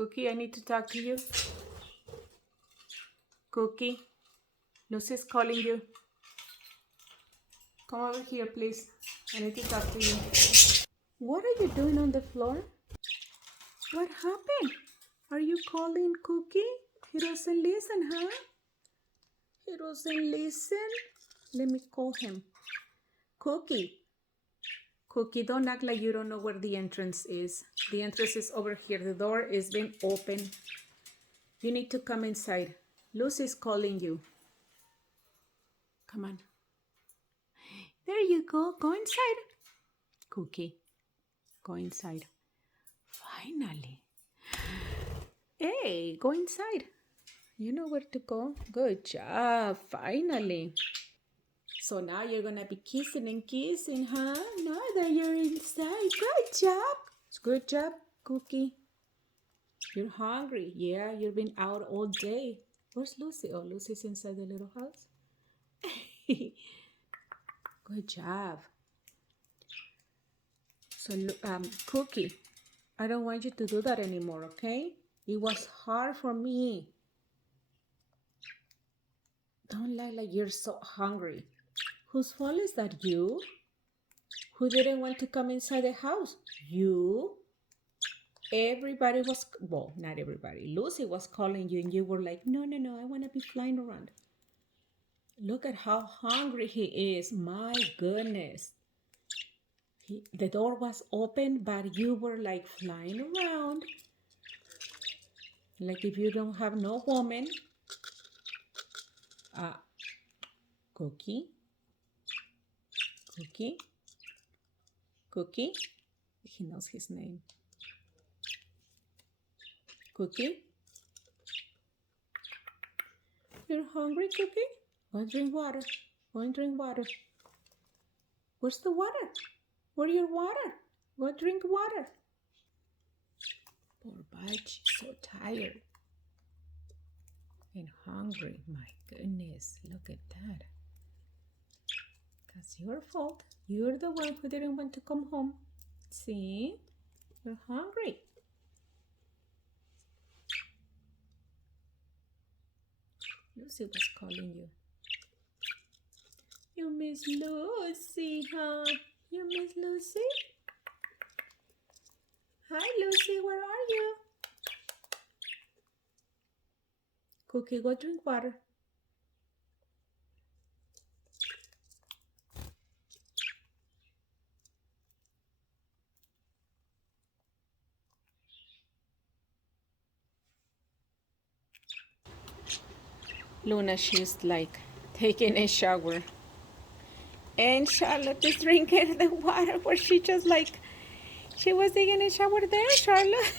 Cookie, I need to talk to you. Cookie, Lucy's calling you. Come over here, please. I need to talk to you. What are you doing on the floor? What happened? Are you calling Cookie? He doesn't listen, huh? He doesn't listen? Let me call him. Cookie. Cookie, don't act like you don't know where the entrance is. The entrance is over here. The door is being open. You need to come inside. Lucy's calling you. Come on. There you go. Go inside. Cookie, go inside. Finally. Hey, go inside. You know where to go. Good job. Finally. So now you're going to be kissing and kissing, huh? Now that you're inside. Good job. Good job, Cookie. You're hungry. Yeah, you've been out all day. Where's Lucy? Oh, Lucy's inside the little house. Good job. So, Cookie, I don't want you to do that anymore, okay? It was hard for me. Don't lie like you're so hungry. Whose fault is that? You? Who didn't want to come inside the house? You? Everybody was, well, not everybody. Lucy was calling you and you were like, no, I want to be flying around. Look at how hungry he is. My goodness. The door was open, but you were like flying around. Like if you don't have no woman. Cookie? Cookie? Cookie? He knows his name. Cookie? You're hungry, Cookie? Go and drink water. Go and drink water. Where's the water? Where's your water? Go drink water. Poor Budgie, so tired and hungry. My goodness, look at that. That's your fault. You're the one who didn't want to come home. See? You're hungry. Lucy was calling you. You miss Lucy, huh? You miss Lucy? Hi, Lucy. Where are you? Cookie, go drink water. Luna, she's like taking a shower. And Charlotte is drinking the water where she just like, she was taking a shower there, Charlotte.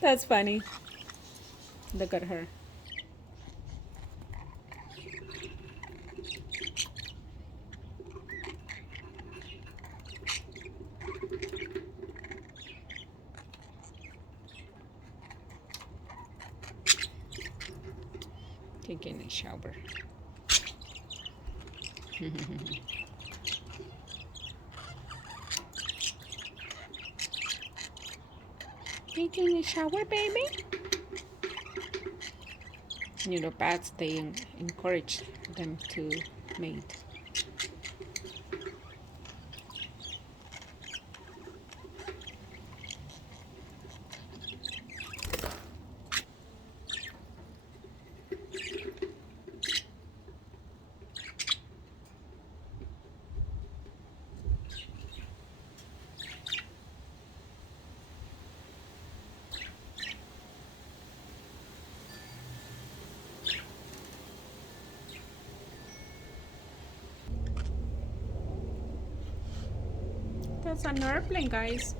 That's funny. Look at her. Taking a shower. Taking a shower, baby? You know, bats, they encourage them to mate. That's an airplane, guys.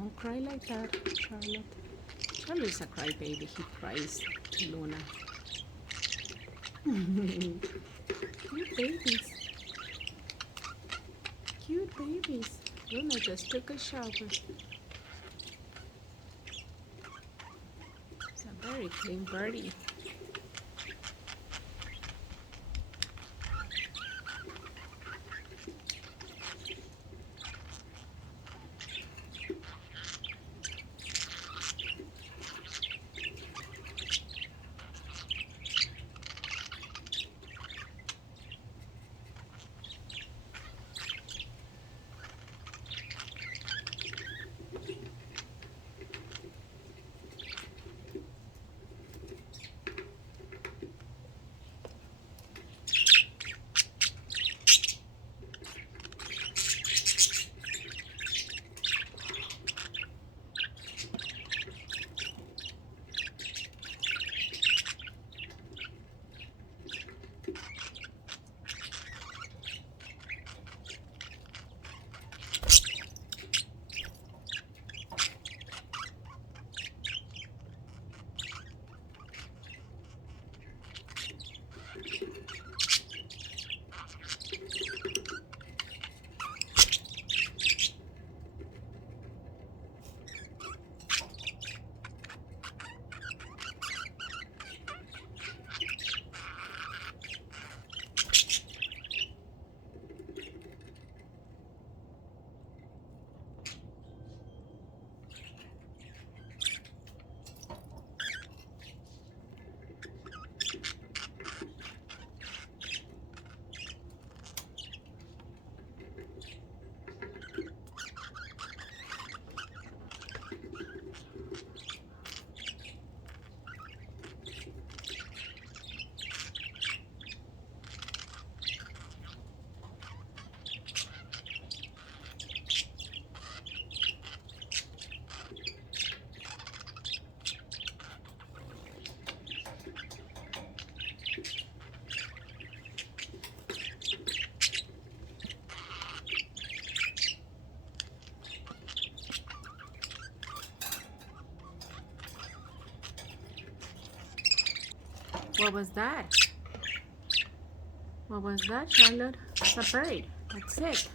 Don't cry like that, Charlotte. Charlotte is a crybaby. He cries, Luna. Cute babies. Cute babies. Luna just took a shower. It's a very clean birdie. What was that? What was that, Charlotte? It's a bird. That's it.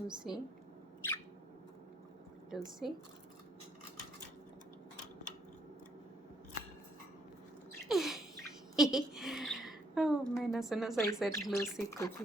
Lucy. Lucy. Oh man, as soon as I said Lucy, Cookie